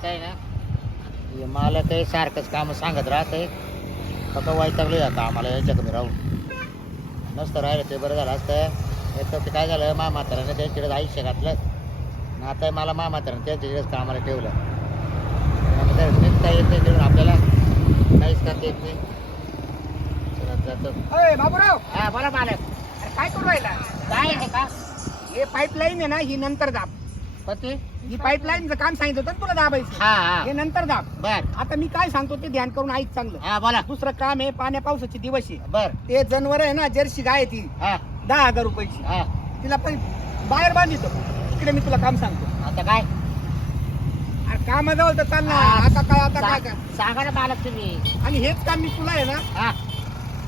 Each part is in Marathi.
आता आहे ना. हे मला काही सारखंच काम सांगत राहतंय फक्त वैतागलो या कामाला यायच्या कमी राहून. नसतं राहिलं ते बरं झालं असतं. एक तर ते काय झालं मा म्हाताऱ्याने त्यांच्याकडे आयुष्य घातलं. आणि आता मला मा म्हाताऱ्याने त्यांच्याकडेच कामाला ठेवलं. आणि ते निघता येत नाही तिकडून आपल्याला काहीच करता येत नाही. जातो. बाबूराव! हा बोला मालक. अरे काय करू राहिला? काय आहे का? हे पाईपलाईन आहे ना ही नंतर दाब. पती? ही पाईपलाईनचं काम सांगितलं होतं ना तुला दाबायचं. हा हे. हा नंतर दाब. बर. आता मी काय सांगतो ते ध्यान करून ऐक चांगलं. हा बोला. दुसरं काम आहे पाण्या पावसाचे दिवस आहे. बर. ते जनावर आहे ना जर्सी गाय आहे ती. हा. दहा हजार रुपयाची. हा. तिला पण बाहेर बांधितो. इकडे मी तुला काम सांगतो. आता काय? अरे कामाजवळ तर चाल ना हा. आता काय आता काय काय? सांगा ना मालक तुम्ही. आणि हेच काम मी तुला आहे ना हा.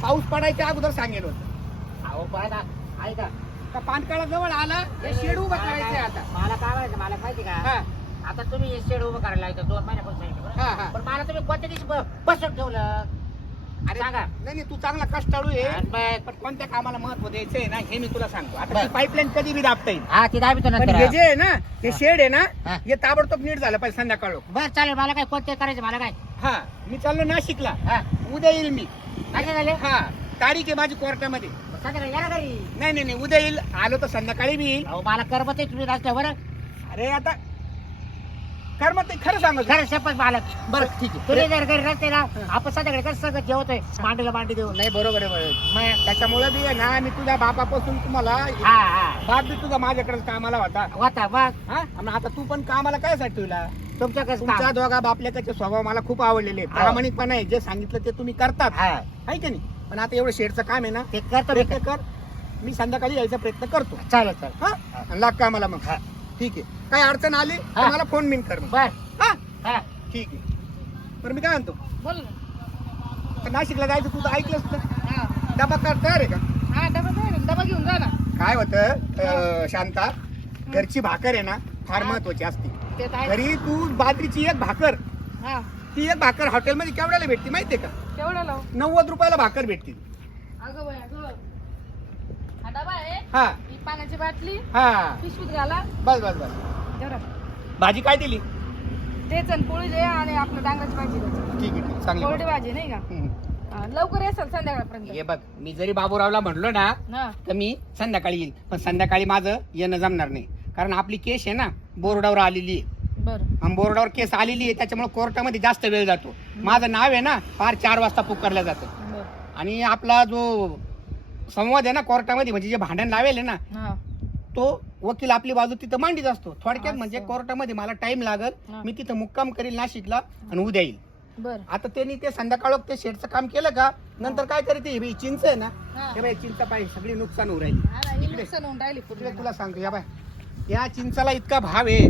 पाऊस पडायच्या अगोदर सांगेल होतं. अहो बघा ऐका. का पानकाळा जवळ आला हे शेड उभं करायचंय आता. मला काय माहिती मला माहिती का? हा. आता तुम्ही हे शेड उभं करायला लागतं दोन महिन्यापासून सांगितलं बरं? हा हा. पण मला तुम्ही कोणत्या दिवशी ब- बसवून ठेवलं? अरे सांगा. नाही नाही तू चांगला कष्टाळू आहे. पण कोणत्या कामाला महत्त्व द्यायचंय ना हे मी तुला सांगतो. आता बर. ती पाईपलाईन कधी बी दाबता येईल. हा ती दाबी तो पण नंतर. हे जे आहे ना हे. शेड आहे ना हा. ताबडतोब नीट झालं पाहिजे संध्याकाळ बर चालेल मला काय कोणते करायचं मला काय? हा मी चाललो नाशिकला. हा. उद्या येईल मी. काय झाले हा तारीख आहे माझी कोर्टामध्ये. सांगा या ना घरी. नाही नाही नाही उद्या येईल. आलो तर संध्याकाळी बी येईल. अहो मला करमत आहे तुम्ही रस्त्या बरं? अरे आता कर मग ते खरं सांगतो. खरं शपथ मालक बरं ठीक तुम्ही आहे जर घरी नसते ना आपण संध्याकडे कसं सगळं जेवतोय? मांडीला मांडी देऊ नाही बरोबर आहे बरोबर मग? त्याच्यामुळे बी आहे ना मी तुझ्या बापापासून तुम्हाला हा हा. बाप बी तुझा माझ्याकडे कामाला होता. होता मग? हा? आणि आता तू पण कामाला काय साठी तुला तुमच्या कसं तुमच्या दोघा बापल्याकाचे स्वभाव मला खूप आवडलेले. हा. प्रामाणिकपणा आहे. जे सांगितलं ते तुम्ही करतात. हा. आहे की नाही? पण आता एवढं शेडचं काम आहे ना ते करतो मी प्रयत्न कर. मी संध्याकाळी यायचा प्रयत्न करतो. चालेल चालेल. हा? आणि लाग कामाला मग. हा. ठीक आहे. काय अडचण आली तर हा. मला फोन बिन कर मग. बर. हा? हा. ठीक आहे. बरं मी काय म्हणतो? बोल ना. आता नाशिकला जायचं ऐकलंच तर हा. डबा कर तयार आहे का? हा डबा दे ना, डबा घेऊन जा ना. काय होतं अं, शांता घरची भाकर आहे ना फार. महत्वाची असते. ते तर आहे. घरी तू बाजरीची एक भाकर हा. ती एक भाकर हॉटेलमध्ये केवढ्याला भेटते माहितीये का? केवढं लाव? नव्वद रुपयाला भाकर भेटते अगं बाय अगं. हा डबा आहे हा. ही पाण्याची बाटली. हा. पिशवीत घाला. बस बस बस. तेवढं भाजी काय दिली? तेच आणि पोळी दे आणि आपलं डांगराची भाजी द्यायची ठीक आहे ठीक चांगली कोरडी. भाजी. नाही का? हम्म. हा, लवकर येसाल संध्याकाळपर्यंत. हे बघ मी जरी बाबूरावला म्हणलो ना हा. तर मी संध्याकाळी येईल पण संध्याकाळी माझं येणं जमणार नाही. कारण आपली केस आहे ना बोर्डावर आलेली आहे. आणि बोर्डावर केस आलेली आहे त्याच्यामुळे कोर्टामध्ये जास्त वेळ जातो. माझं नाव आहे ना फार चार वाजता पुकारलं जातं. आणि आपला जो संवाद आहे ना कोर्टामध्ये म्हणजे जे भांडण लावेल आहे ना तो वकील आपली बाजू तिथं मांडीत असतो. थोडक्यात. म्हणजे कोर्टामध्ये मला टाइम लागल. मी तिथं मुक्काम करील नाशिकला आणि उद्या येईल. बरं. आता त्यांनी ते संध्याकाळ ते शेडचं काम केलं का नंतर काय करते हे चिंच आहे ना हा. बाई चिंच पाहिजे सगळी नुकसान होऊ राहिली. तुला सांगतो या बाय. या चिंचाला इतका भाव आहे.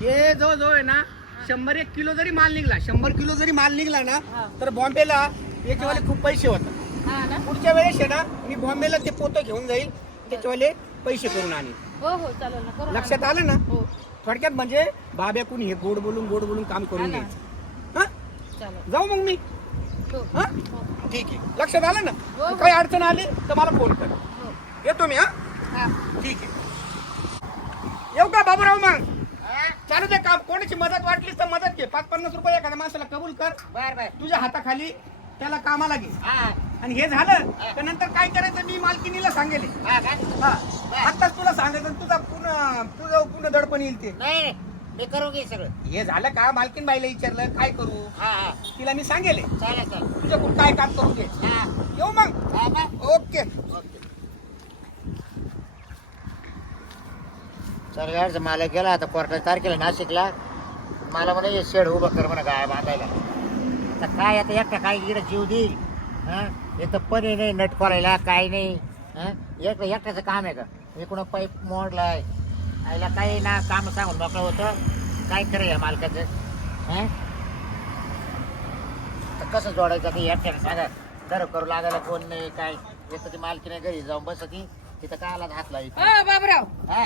हा हे जवळजवळ आहे ना शंभर एक किलो जरी माल निघला शंभर किलो जरी माल निघला ना. तर बॉम्बेला याच्यावाले खूप पैसे होतात. हा पुढच्या वेळेस आहे ना मी बॉम्बेला ते पोतं घेऊन जाईल त्याच्यावाले पैसे करून आणीन. हो हो. लक्षात आलं ना? हो. थोडक्यात म्हणजे बाब्याकून हे गोड बोलून गोड बोलून काम करून. घ्यायचं. हा? जाऊ मग मी. हो. ठीक आहे. लक्षात आलं ना. काही अडचण आली तर मला फोन कर. येतो मी हा? हा. ठीक आहे. येऊ का बाबूराव मग? चालू दे काम. कोणाची मदत वाटली तर मदत घे. पाच पन्नास रुपये एखाद्या माणसाला कबूल कर. बर बर. तुझ्या हाताखाली त्याला कामाला घे. हा. आणि हे झालं तर नंतर काय करायचं मी मालकिनीला सांगेल. हा काय हा. आताच तुला सांगायचं तुझा पुन्हा तुझं पुन्हा दडपण येईल ते. नाही नाही, मी करू घे सगळं. हे झालं का? मालकीन बाईला विचारलं काय करू? हा हा. तिला मी सांगेल. चालेल चालेल. तुझ्याकडून काय काम करून घे. हा. येऊ मग. हा का? ओके. चल गाडचं मला गेला आता कोर्टाच्या तारखेला नाशिकला मला म्हणे हे शेड उभं कर म्हणा गाय बांधायला. आता काय आता एकटा काय इकडे जीव देईल? हा? इथं पणी नाही नट खोलायला काय नाही. हा? एक एकट्याचं काम आहे का? इकडून पाईप मोडलाय. आईला काही ना काम सांगून मोकळं होतं. काय खरं या मालकाचं? हा? तर कसं जोडायचं ते एकट्याने सांगा. खरं करू लागायला कोण नाही काय? येतं ती मालकीने घरी जाऊन बसती. तिथं काय आला हातला इथं हा बाबराव. हा?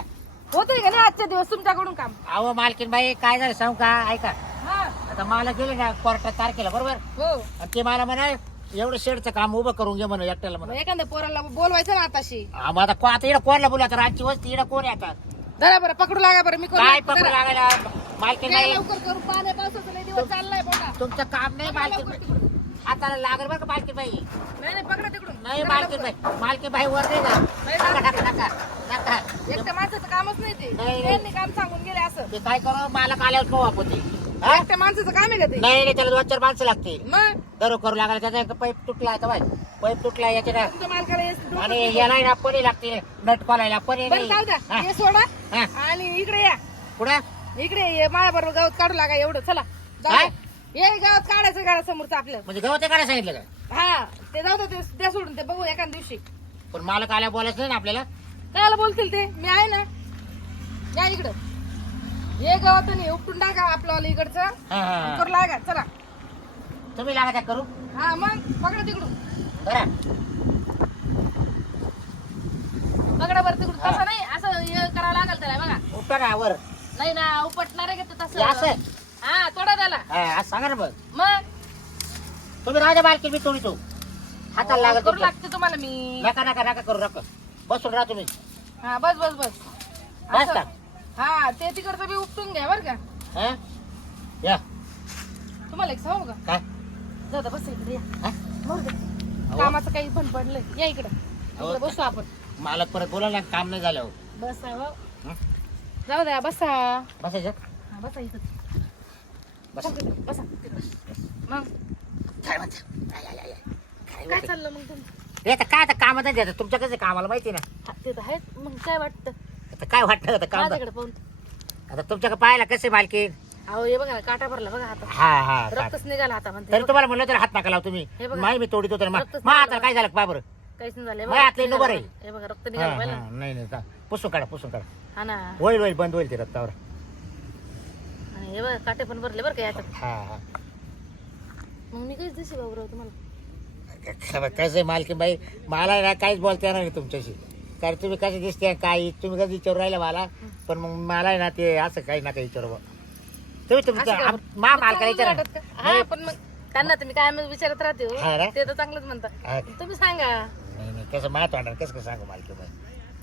होतंय का नाही आजच्या दिवस तुमच्याकडून काम? अहो मालकीन बाई काय झालं सांगू का? ऐका. हा. आता मला गेले ना कोर्टात तारखेला बरोबर? हो. आणि ते मला म्हणा एवढं शेडचं काम उभं करून घे म्हणून एकट्याला मग म्हणा एखाद्या पोराला बोलवायचं ना आताशी. मग आता को- आता इकडे कोणला बोला आता रातची वस्ती इकडे कोण आहे आता? धरा बरं पकडू लागा बरं मी काय पकडू. लागायला? मालकीन बाई. लवकर करू पाण्या पावसाचा लय दिवस चाललाय बघा. तुमचं काम नाही मालकीन बाई. हाताला लागेल बरं का मालकीन बाई? नाही नाही पकडा तिकडून. नाही मालकीन. बाई. मालकीन बाई वर नाही ना नका नका नका. नका. एकट्या माणसाचं कामच नाही ते. नाही. त्यांनी काम सांगून गेले असं. ते काय करू मालक आल्यावर खाऊ आपण ते. हा? एकट्या माणसाचं काम आहे का ते? नाही नाही त्याला दोन चार माणसं लागते मग? दरो करू लागला त्याचा एक पाईप तुटला आता बाय पाईप तुटला याच्या ना तुमच्या मालकाला हे डोकं आणि. याला ना पणी लागते नट खोलायला पणी बरं जाऊ द्या. हा. हे सोडा. हा. आणि इकडे या. पुढं इकडे ये माझ्या बरोबर गावात काढू लागा एवढं. चला. जाऊ काय? द्या. हे गावात काढायचं घरासमोरचं आपलं. म्हणजे गवत काढायला सांगितलं का? हा ते जाऊ दे ते द्या सोडून ते बघू एका दिवशी. पण मालक आल्या बोलायचं नाही ना आपल्याला? कायला बोलतील ते? मी आहे ना. या इकडं. हे गावात आणि उपटून टाका आपलं इकडचं. हा, हा, हा. करू लागा चला. तुम्ही लागा त्या करू. हा मग पकडा तिकडून. बरं. पकडा बरं तिकडून. हा. तसं नाही असं हे करावं लागेल त्याला बघा. उपटा ना वर? नाही ना उपटणार आहे का ते हे असं? तसं हा तोडा त्याला. हा, सांगा ना मग. मग? तुम्ही राजा मालकी मी तोडी तो हाताला लागत करू लागते तुम्हाला मी. नका नका नका करू नका. बसून राहा तुम्ही. हा बस बस बस. बस असं. हा ते तिकडचं बी उपटून घ्या बरं का. हा? या. तुम्हाला एक सांगू का? काय? द्या, बस इकडे या. हा? मरू दे. अहो. कामाचं काही पण पडलंय. या इकडे. अहो. बसू आपण. मालक परत बोला ना काम नाही झालं हो. बस हो. हं? जाऊ द्या बसा. बसायचं? हा बसा इथं. बस. बसा. मग. काय म्हणते? आय, आय, आय, आय. काय काय म्हणते? चाललं मग तुमचं? हे आता काय आता कामात नाही द्यायचं तुमच्या कसं कामाला माहिती ना? हा, ते तर आहेत. मग काय वाटतं? आता काय वाटतं आता काम माझ्याकडे पाहून आता तुमच्याकडे पाहायला कसे मालकी अहो हे बघा ना काटा भरला बघा हातात हा हा. रक्तच निघाला तरी तुम्हाला म्हणलं तर हात नका लाव तुम्ही हे बघा. माही मी तोडीत रक्तच मग आता. काय झालं का बरं काहीच नाही झालं हे रक्त नंबर आहे. हे बघा रक्त हा, निघालं हा, पाहिलं ना? नाही नाही. पुसून काढा पुसून काढा हा ना होईल होईल बंद होईल ते रक्तावर आणि हे बघा काटे पण भरले बरं का याच्यात हा हा मग मी काहीच दिसे बाबूराव तुम्हाला कसं आहे मालकी बाई मला ना काहीच बोलता येणार नाही तुमच्याशी कारण तुम्ही कसे दिसते काय तुम्ही कसं विचारू राहिला मला पण मग मला आहे ना ते असं काही ना काही विचारू बुवा. तुम्ही असं का? आम- मा मालकाला चांगलं विचारा वाटत का? हा पण मग त्यांना तुम्ही काय मग विचारत राहते हो. हा ना? ते तर चांगलंच म्हणतात हा. तुम्ही सांगा नाही नाही कसं वाटणार कसं कसं सांगू मालकी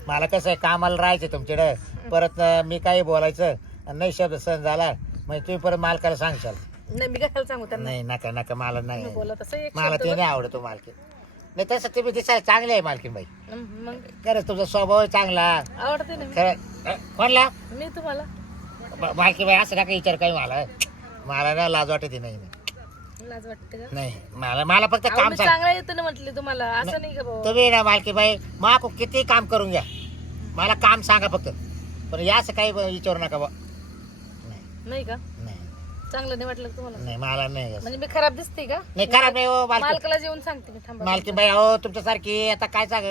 मला कसं आहे कामाला राहायचं तुमच्याकडं परत अं, मी काही बोलायचं आणि नाही शब्द सण झाला म्हणजे तुम्ही परत मालकाला सांगशाल नाही मी काय सांगू त्यांना नाही नका नका मला नाही बोला तसं एक मला शब्द ते नाही आवडतो मालकी नाही तसं तुम्ही दिसायला चांगले आहे मालकी बाई. मग? खरंच तुमचा स्वभाव चांगला. आवडते ना मी. खरं कोणला? मी तुम्हाला. बाकी बाई असं नका विचार काही मला. मला ना लाज वाटते नाही. नाही. लाज वाटते का? नाही मला मला फक्त अहो, काम मी सांग चांगला येतो ना म्हटले तुम्हाला. असं नाही का भाऊ? तुम्ही ना मालकी बाई माको किती काम करून घ्या. मला काम सांगा फक्त. पण या असं काही विचारू नका बा. नाही नाही का? नाही. चांगलं नाही वाटलं का तुम्हाला? नाही मला नाही. म्हणजे मी खराब दिसते का? नाही खराब नाही हो मालकी मालकाला जेवून सांगते मी थांबा. मालकी बाई हो तुमच्यासारखी आता काय सांग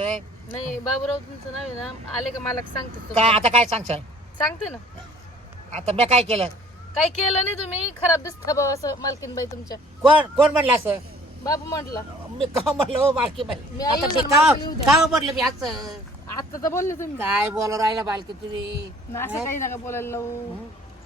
नाही बाबूराव तुमचं नाव आहे ना आले का मालक सांगते काय. आता काय सांगशाल? सांगते ना. आता मी काय केलं? काय केलं नाही तुम्ही खराब दिसता भाऊ असं मालकीनबाई तुमच्या. कोण कोण म्हणलं असं? बाबू म्हटला. मी का म्हणलं हो मालकी बाई? मी आता आई मी ना, का मालकी म्हणलं मी असं? आता तर बोलले तुम्ही. काय बोलू राहिला मालकी तुम्ही? असं काही नका बोलायला लावू.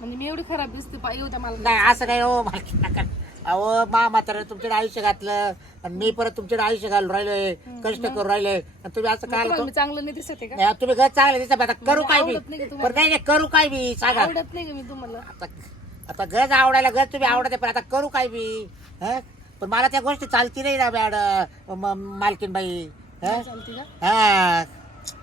म्हणजे मी एवढी खराब दिसते पा येऊ द्या मला. नाही असं नाही हो मालकी नका. अहो मा म्हातारा तुमच्याकडे आयुष्य घातलं आणि मी परत तुमच्याकडे आयुष्य घालून राहिलोय कष्ट करून राहिलोय आणि तुम्ही असं काय तुम्हाला मी चांगलं नाही दिसत आहे का? नाही, तुम्ही घर चांगले दिसत आता करू काय मी? आवडत नाही का तुम्हाला? पण नाही नाही करू काय मी? सांगा. आवडत नाही का मी तुम्हाला? आता आता गज आवडायला गज तुम्ही आवडते पण आता करू काय मी? हं? पण मला त्या गोष्टी चालती नाही ना मॅड मालकीन बाई हं? चालते का? हा.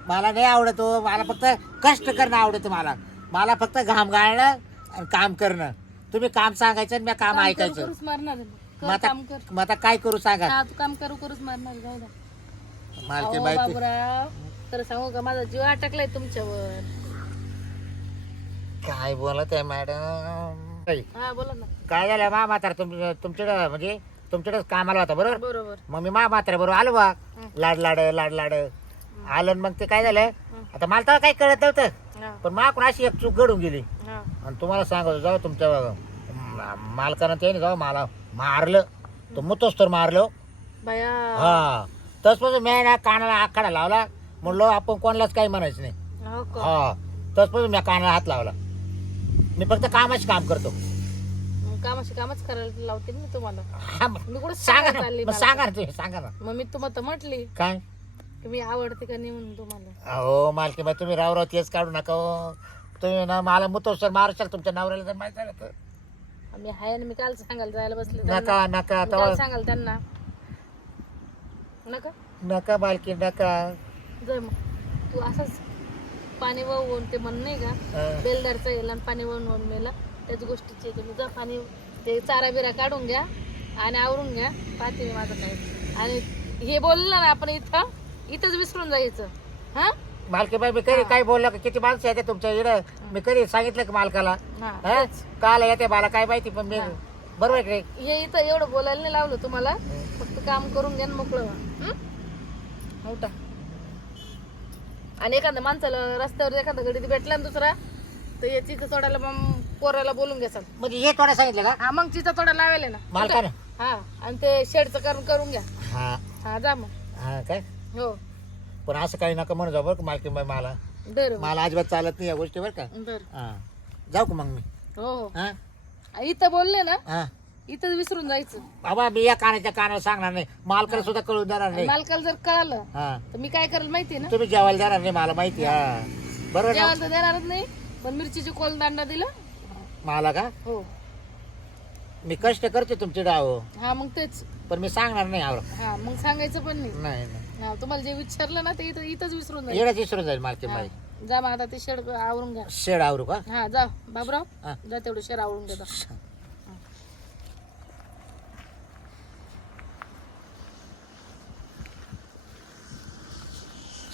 मला नाही आवडत हो मला फक्त कष्ट करणं आवडतं मला. मला फक्त घाम गाळणं आणि काम करणं. तुम्ही काम सांगायचं आणि मी काम काम करू ऐकायचं. करूच मारणार आहे. मग आता काम कर. मग आता काय करू सांगा? हा तू काम करू करूच मारणार आहे, जाऊ द्या मालकीन अहो, बाई तू- बाबूराव खरं सांगू का माझा जीव अटकलाय तुमच्यावर. काय बोलत आहे मॅडम हा बोला ना. काय झालं मा म्हातारा तुम तुमच्याकडं म्हणजे तुमच्याकडे कामाला होता बरोबर? बरोबर. मग मी मा म्हातारा बरोबर आलो बा. लाड लाड लाड लाड. आलं आणि मग ते काय झालं? आता मला तर काही कळत नव्हतं. हा. पण माकडून अशी एक चूक घडून गेली. हा. आणि तुम्हाला सांगतो जाऊ तुमच्या मा- मालकानं त्याने जाऊ मला मारलं. तो मुतोच तर मारलो. बाया. हा. तसपासून मी ना कानाला आखाडा लावला. म्हणलो आपण कोणालाच काही म्हणायचं नाही. हो का? हा. तसपासून मी कानाला हात लावला. मी फक्त कामाचे काम करतो. मग कामाशी कामच करायला लावते मी तुम्हाला. हा मग मी कुठं सांगा सांगायला ना चालली मग मला? सांगा ना तुम्ही सांगा ना. मग मी तुम्हाला तर म्हटली. काय? मी आवडते का नाही म्हणून तुम्हाला? अहो मालकी बाई तुम्ही राव राव तेच काढू नका हो. तुम्ही ना मला मुतोसर मारशाल तुमच्या नवऱ्याला जर माहिती झालं तर. मी आहे ना मी काल सांगायला जायला बसले त्यांना. नका नका मी काल तवा सांगाल त्यांना. नका. नका बालकी नका. जर मग. तू असंच पाणी वाहून ते म्हण नाही का? हं. बेलदारचा येईल आणि पाणी वाहून वाहून मेला. त्याच गोष्टीचे तुम्ही जा पाणी ते चारा बिरा काढून घ्या आणि आवरून घ्या. पाहते मी माझं काय. आणि हे बोललं ना आपण इथं इथंच विसरून जायचं. हा? मालकी बाई मी कधी काय बोललो का किती माणसं येते तुमच्या इकडं मी कधी सांगितलं का मालकाला? हा हा? काल येते मला काय माहिती पण मी हा. बरोबर आहे की नाही? हे इथं एवढं बोलायला नाही लावलं तुम्हाला. फक्त काम करून घ्या आणि मोकळं व्हा. हं? आणि एखाद्या माणसाला रस्त्यावर एखादा गडी भेटला ना दुसरा तर हे चिचा तोडायला मग पोराला बोलून घ्याल म्हणजे हे थोडं सांगितलं का? हा मग चिचा तोडा लावेल ना. मालकानं? हा आणि ते शेडचं करून करून घ्या. हा. हा जा मग. हा काय? हो. पण असं काही नका म्हणून जाऊ बरं का मालकी बाई मला. बर. मला अजिबात चालत नाही या गोष्टी बरं का. बर. हा. जाऊ का मग मी? हो हो. हा? इथं बोलले ना हा. इथं विसरून जायचं. बाबा मी या कानाच्या कानाला सांगणार नाही. मालकाला सुद्धा कळून देणार आणि नाही. मालकाला जर कळालं हा. तर मी काय करेल माहिती ना? तुम्ही जेवायला देणार नाही मला माहिती हा. बरोबर ना? तर देणारच नाही पण मिरचीची कोल दांडा दिला. मला का? हो. मी कष्ट करते तुमचे डाव. हा मग तेच. पण मी सांगणार नाही आवड हा मग सांगायचं पण नाही. नाही नाही. हा तुम्हाला जे विचारलं ना ते इथं इथंच विसरून जाईल. येणंच विसरून जाईल मालकी हा. बाई जा मग आता ते शेड आवरून घ्या. शेड आवरू का? हा जा. बाबराव हा. जा तेवढं शेड आवरून घ्या जा.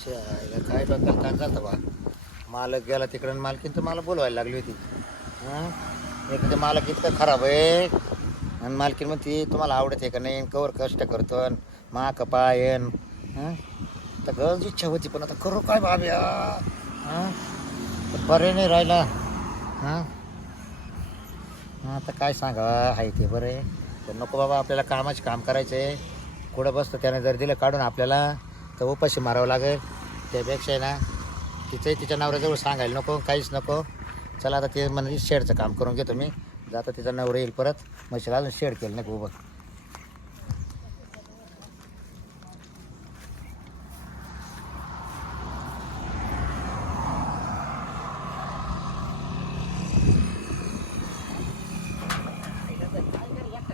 शेळायला काय डोक्याला ताण बा? मालक गेला तिकडे आणि मालकीन तर मला बोलवायला लागली होती. हं? एक तर मालक इतकं खराब आहे. आणि मालकीन म्हणते तुम्हाला आवडत आहे का नाही? कवर कष्ट करतो आणि मा कपा येन हां? तर गरज इच्छा होती पण आता करू काय बाब्या हां? बरे नाही राहिला. हां? आता काय सांगा आहे ते बरं आहे. तर नको बाबा आपल्याला कामाचे काम करायचं आहे. कुठं बसतं त्याने जर दिलं काढून आपल्याला तर उपाशी मारावं लागेल. त्यापेक्षा आहे ना तिचंही तिच्या नवऱ्याजवळ सांगायला नको काहीच नको. चला आता ते म्हणजे शेडचं काम करून घेतो मी. जाता तिचा नवरा येईल परत. म्हशीला अजून शेड केलं नाही उभं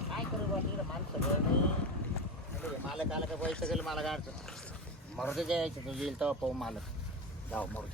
काय करू बा तिकडं माणसं नाही. त्याला काय पैसे गेलं मला काय अडचण मरू दे जायचं येईल तेव्हा पाहू मालक. जाऊ मरू